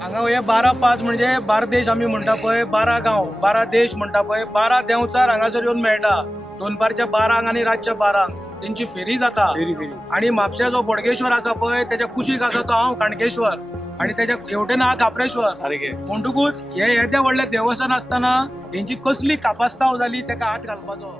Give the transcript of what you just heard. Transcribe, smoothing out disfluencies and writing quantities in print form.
हांगा हे 12/5 म्हणजे बार्देश आमी म्हणटा पळय, 12 गांव 12 देश म्हणटा पळय, 12 देंवचार हांगासर येवन मेळटा. दोनपारच्या 12 आणि रातच्या 12 तेंची फेरी जाता. आणि म्हापशा जो बोडगेश्वर आसा पळय त्याच्या कुशीक आसा तो हांव काणकेश्वर आणि त्याच्या हेवटेन हा काप्रेश्वर. म्हणटकूच हे येद्या व्हडले देवस्थान आसतना हेंची कसली कापास्ताव जाली तेका हात घालपाचो.